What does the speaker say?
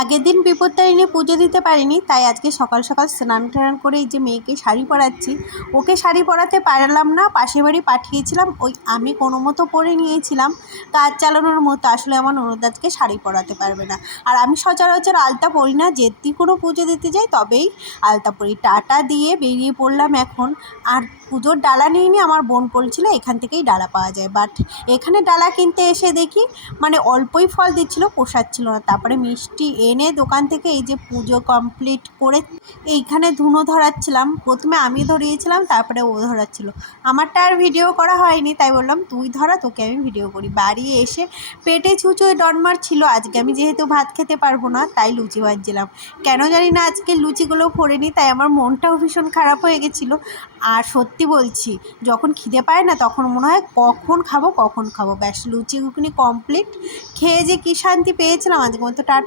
আগের দিন বিপত্তারিণী পুজো দিতে পারিনি, তাই আজকে সকাল সকাল স্নান টান করে এই যে মেয়েকে শাড়ি পরাচ্ছি। ওকে শাড়ি পরাতে পারলাম না, পাশের বাড়ি পাঠিয়েছিলাম, ওই আমি কোনো মতো পরে নিয়েছিলাম কাজ চালানোর মতো। আসলে আমার ননদ আজকে শাড়ি পরাতে পারবে না, আর আমি সচরাচর আলতা পরি না, যদি কোনো পুজো দিতে যাই তবেই আলতা পরি। টাটা দিয়ে বেরিয়ে পড়লাম এখন। আর পুজোর ডালা নিয়ে নিয়ে আমার বোন বলছিল এখান থেকেই ডালা পাওয়া যায়, বাট এখানে ডালা কিনতে এসে দেখি মানে অল্পই ফল দিচ্ছিলো, পোষাচ্ছিল না। তারপরে মিষ্টি এনে দোকান থেকে এই যে পুজো কমপ্লিট করে এইখানে ধুনো ধরাচ্ছিলাম। প্রথমে আমি ধরিয়েছিলাম, তারপরে ও ধরাচ্ছিল। আমারটা আর ভিডিও করা হয়নি, তাই বললাম তুই ধরা, তোকে আমি ভিডিও করি। বাড়ি এসে পেটে ছুঁচোয় ডনমার ছিল। আজকে আমি যেহেতু ভাত খেতে পারবো না, তাই লুচি ভাজছিলাম। কেন জানি না আজকে লুচিগুলো ফোড়েনি, তাই আমার মনটাও ভীষণ খারাপ হয়ে গেছিলো। আর সত্যি বলছি, যখন খিদে পায় না তখন মনে হয় কখন খাবো কখন খাবো। ব্যাস লুচি ঘুগনি কমপ্লিট, খেয়ে যে কী শান্তি পেয়েছিলাম। আজকের মতো টাটা।